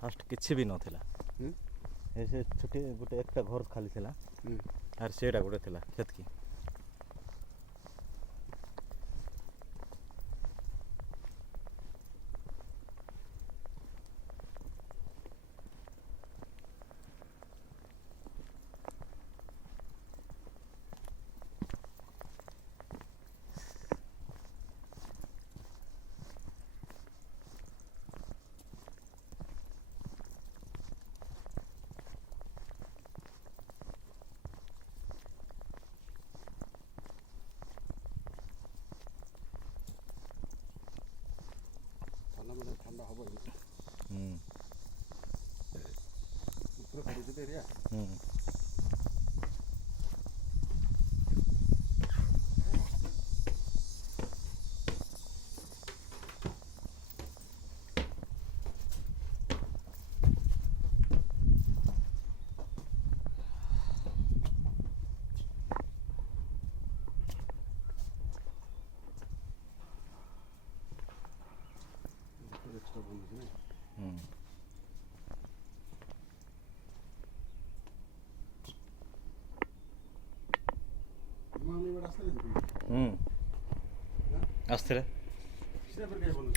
ଫାଷ୍ଟ କିଛି ବି ନଥିଲା। ସେ ଛୋଟି ଗୋଟେ একটা ଘର ଖାଲି ଥିଲା ଆର୍ ସେଇଟା ଗୋଟେ ଥିଲା ସେତିକି। ঠান্ডা হবে হুম উপরে পড়ে এরিয়া হুম এক্সট্রা বন্ধু না হুম আমি এবার আসলে দেখুন হুম আসছে রে সেটা পর কে বলুন